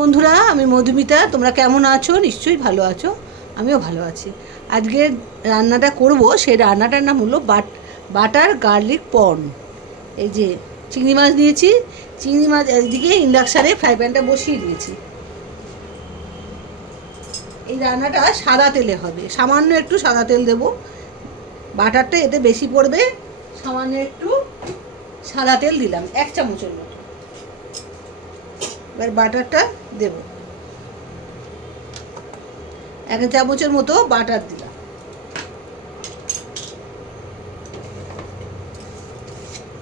বন্ধুরা, আমি মধুমিতা। তোমরা কেমন আছো? নিশ্চয়ই ভালো আছো। আমিও ভালো আছি। আজকে রান্নাটা করব, সেই রান্নাটার নাম হলো বাটার গার্লিক পর্ন। এই যে চিংড়ি মাছ নিয়েছি। চিংড়ি মাছ এদিকে ইন্ডাকশানে ফ্রাই প্যানটা বসিয়ে দিয়েছি। এই রান্নাটা সাদা তেলে হবে, সামান্য একটু সাদা তেল দেব। বাটারটা এতে বেশি পড়বে, সামান্য একটু সাদা তেল দিলাম 1 চামচের মতো। এবার বাটারটা দেব, 1 চামচের মতো বাটার দিলাম।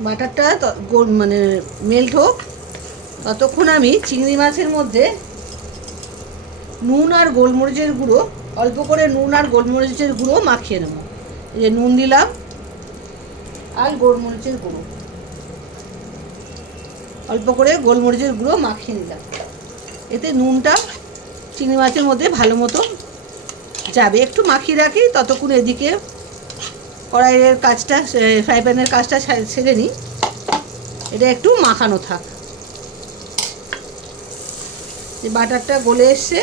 বাটারটা মানে মেল্ট হোক, ততক্ষণ আমি চিংড়ি মাছের মধ্যে নুন আর গোলমরিচের গুঁড়ো, অল্প করে নুন আর গোলমরিচের গুঁড়ো মাখিয়ে নেব। এই যে নুন দিলাম আর গোলমরিচের গুঁড়ো, অল্প করে গোলমরিচের গুঁড়ো মাখিয়ে নিলাম। এতে নুনটা চিংড়ি মাছের মধ্যে ভালো মতো যাবে। একটু মাখিয়ে রাখি, ততক্ষণ এদিকে কড়াইয়ের কাজটা, ফ্রাই প্যানের কাজটা সেরে নিই। এটা একটু মাখানো থাক। যে বাটারটা গলে এসছে,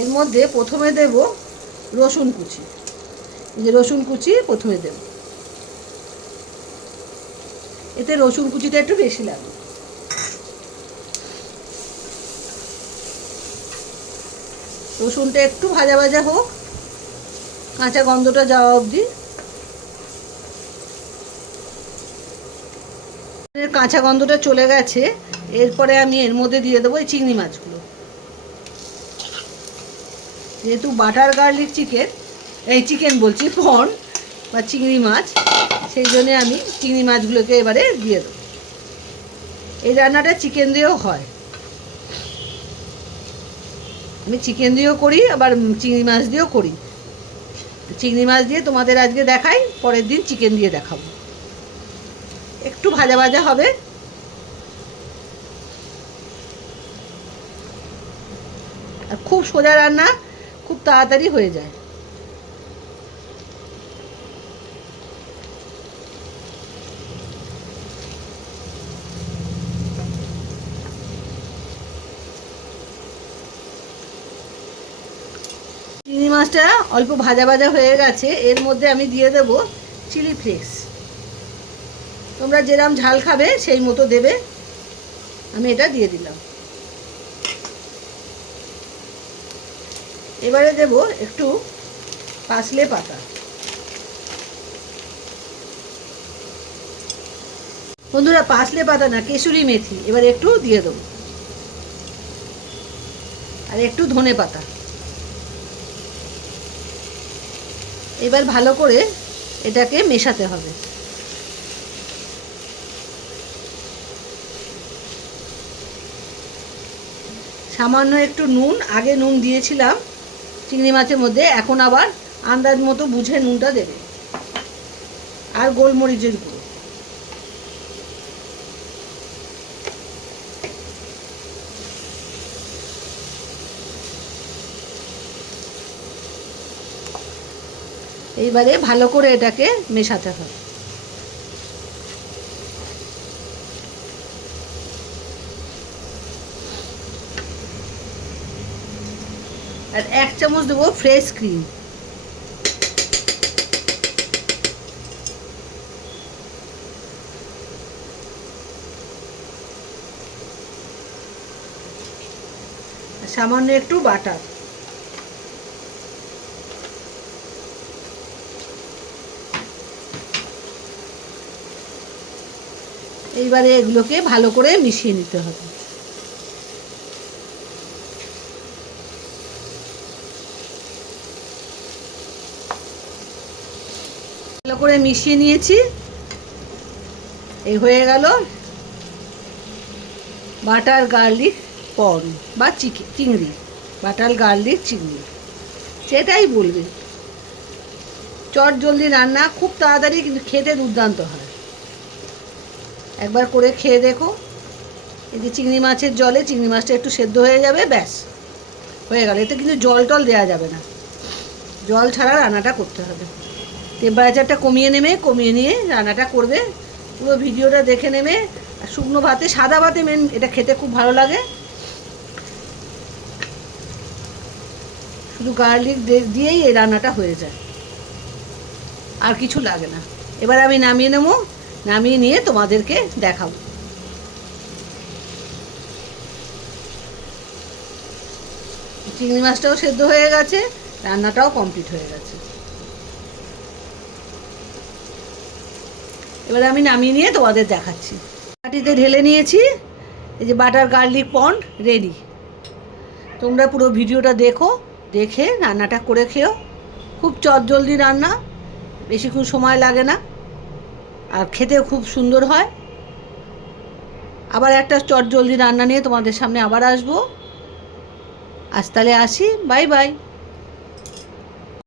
এর মধ্যে প্রথমে দেব রসুন কুচি। এই যে রসুন কুচি প্রথমে দেব। এতে রসুন কুচিটা একটু বেশি লাগবে। রসুনটা একটু ভাজা ভাজা হোক, কাঁচা গন্ধটা যাওয়া অবধি। কাঁচা গন্ধটা চলে গেছে, এরপরে আমি এর মধ্যে দিয়ে দেবো এই চিংড়ি মাছগুলো। যেহেতু বাটার গার্লিক চিকেন, এই চিকেন বলছি, পর্ন বা চিংড়ি মাছ, সেই জন্যে আমি চিংড়ি মাছগুলোকে এবারে দিয়ে দেবো। এই রান্নাটা চিকেন দিয়েও হয়, আমি চিকেন দিয়েও করি, আবার চিংড়ি মাছ দিয়েও করি। চিংড়ি মাছ দিয়ে তোমাদের আজকে দেখাই, পরের দিন চিকেন দিয়ে দেখাবো। একটু ভাজা ভাজা হবে। আর খুব সোজা রান্না, খুব তাড়াতাড়ি হয়ে যায়। চিংড়ি মাছটা অল্প ভাজা ভাজা হয়ে গেছে, এর মধ্যে আমি দিয়ে দেব চিলি ফ্লেক্স। তোমরা যেরকম ঝাল খাবে সেই মতো দেবে। আমি এটা দিয়ে দিলাম। এবারে দেব একটু পার্সলে পাতা। বন্ধুরা, পার্সলে পাতা না, কেসুরি মেথি এবার একটু দিয়ে দেবো, আর একটু ধনে পাতা। এবার ভালো করে এটাকে মেশাতে হবে। সামান্য একটু নুন, আগে নুন দিয়েছিলাম চিংড়ি মাছের মধ্যে, এখন আবার আন্দাজ মতো বুঝে নুনটা দেবে। আর গোলমরিচের গুঁড়ো। এইবারে ভালো করে এটাকে মেশাতে হবে। আর 1 চামচ দেবো ফ্রেশ ক্রিম। সামান্য একটু বাটার। এইবারে এগুলোকে ভালো করে মিশিয়ে নিতে হবে। ভালো করে মিশিয়ে নিয়েছি। এই হয়ে গেল বাটার গার্লিক পর্ন বা চিংড়ি। বাটার গার্লিক চিংড়ি, সেটাই বলবে। চট জলদি রান্না, খুব তাড়াতাড়ি, কিন্তু খেতে দুর্দান্ত হয়। একবার করে খেয়ে দেখো। এই যে চিংড়ি মাছের জলে চিংড়ি মাছটা একটু সেদ্ধ হয়ে যাবে, ব্যাস হয়ে গেল। এতে কিন্তু জল টল দেওয়া যাবে না, জল ছাড়া রান্নাটা করতে হবে। টেম্পারেচারটা কমিয়ে নিয়ে রান্নাটা করবে। পুরো ভিডিওটা দেখে নেবে, আর শুকনো ভাতে, সাদা ভাতে মেন এটা খেতে খুব ভালো লাগে। শুধু গার্লিক দিয়েই এই রান্নাটা হয়ে যায়, আর কিছু লাগে না। এবার আমি নামিয়ে নেবো, নামিয়ে নিয়ে তোমাদেরকে দেখাবো। চিংড়ি মাছটাও সেদ্ধ হয়ে গেছে, রান্নাটাও কমপ্লিট হয়ে গেছে। এবার আমি নামিয়ে নিয়ে তোমাদের দেখাচ্ছি। বাটিতে ঢেলে নিয়েছি, এই যে বাটার গার্লিক পন্ড রেডি। তোমরা পুরো ভিডিওটা দেখো, দেখে রান্নাটা করে খেও। খুব চটজলদি রান্না, বেশিক্ষণ সময় লাগে না, আর খেতেও খুব সুন্দর হয়। আবার একটা চটজলদি রান্না নিয়ে তোমাদের সামনে আবার আসবো। আজ তাহলে আসি, বাই বাই।